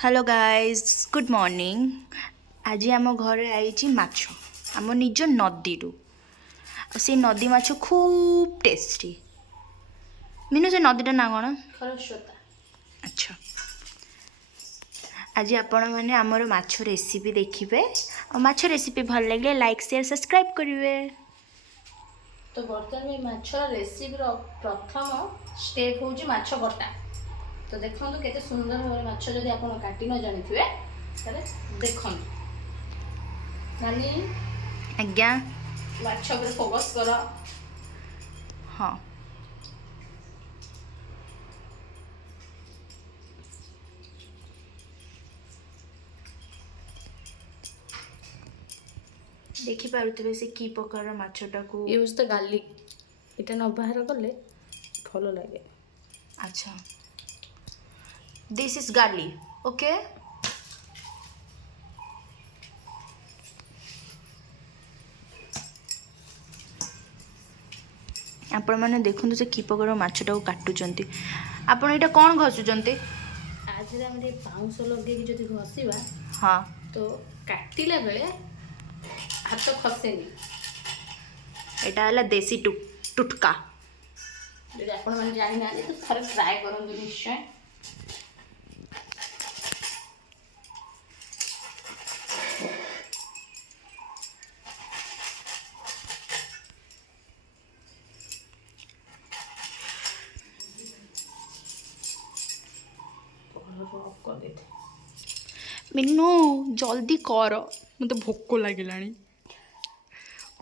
Hello guys good morning. आज आम घर आई माछ आम निज नदी से नदी माछ खूब टेस्टी। मीनू से नदीटा ना कौन खरस्रोता। अच्छा आज आपण मैंने आमर माछ रेसिपी देखिए और माछ रेसिपी भल लगे लाइक शेयर सब्सक्राइब करेंगे। तो बर्तमान माछ रेसिपी प्रथम स्टेप हूँ माछ कटा। तो देखो केते सुंदर भाव माछ जदि आप काटी न जानी देखो नानी आज्ञा माछ पर फोकस कर। हाँ देखिपे से कि प्रकार माछटा को यूज द गार्लिक इटा न बाहर कले भल लगे। अच्छा दिस इज गार्लिक ओके। आपण मैंने देखते से कि प्रकार माछटा को काटुंट आपण यहाँ कौन घसुंट आज हम पाउंस लगे जब घषा हाँ तो काटिला बेले हाथ खसेनी। यहाँ है देसी टुटका जब आपण मैंने जानी ना तो थोड़े ट्राए करूँ निश्चय। मिनू जल्दी कर मत भोक लगे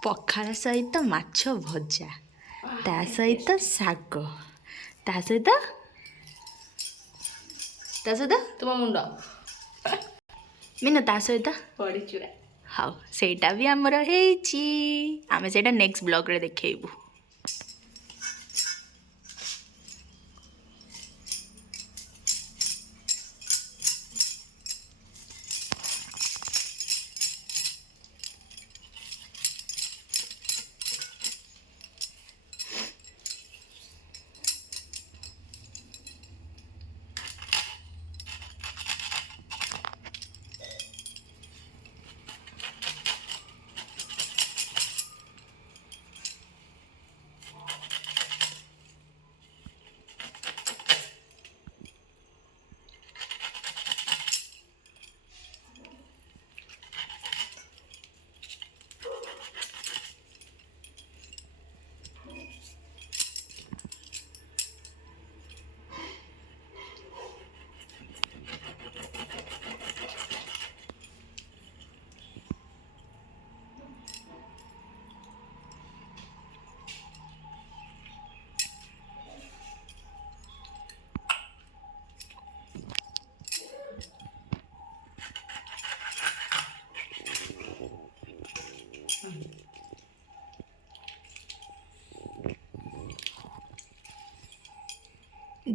पखाल सहित माछ भजा ता सहित शाग ता सहित तुम मुंड मिनू ता सहित बड़ी चूड़ा। हाँ सेटा भी आमर आमे सेटा नेक्स्ट ब्लॉग रे देखेबू।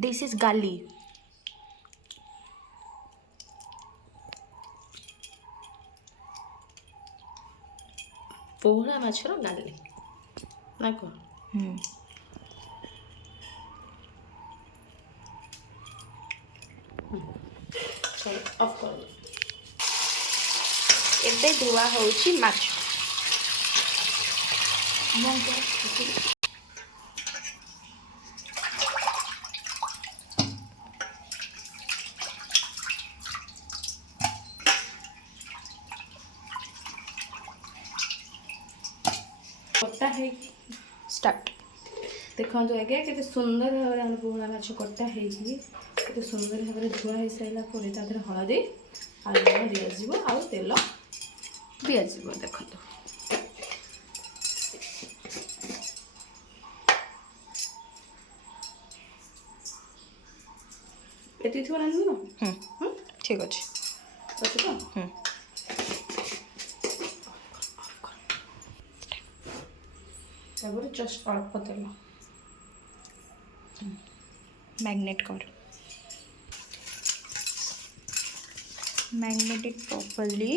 This is garlic. पोहला माछर गार्लिक ना कौन ऑफ कर एबे धुआ होउची माछ कटा है स्टार्ट। देखो आगे केते सुंदर भाव में पोहला माछ कटा है केते सुंदर भाव में धुआ हो सारा पर तादर हलदी आ लुण दिज्व आ तेल दिज्व। देखो एति थोड़ा ना ठीक अच्छे तो तापर जस्ट अल्प तेल मैग्नेट कर मैग्नेटेड प्रॉपर्ली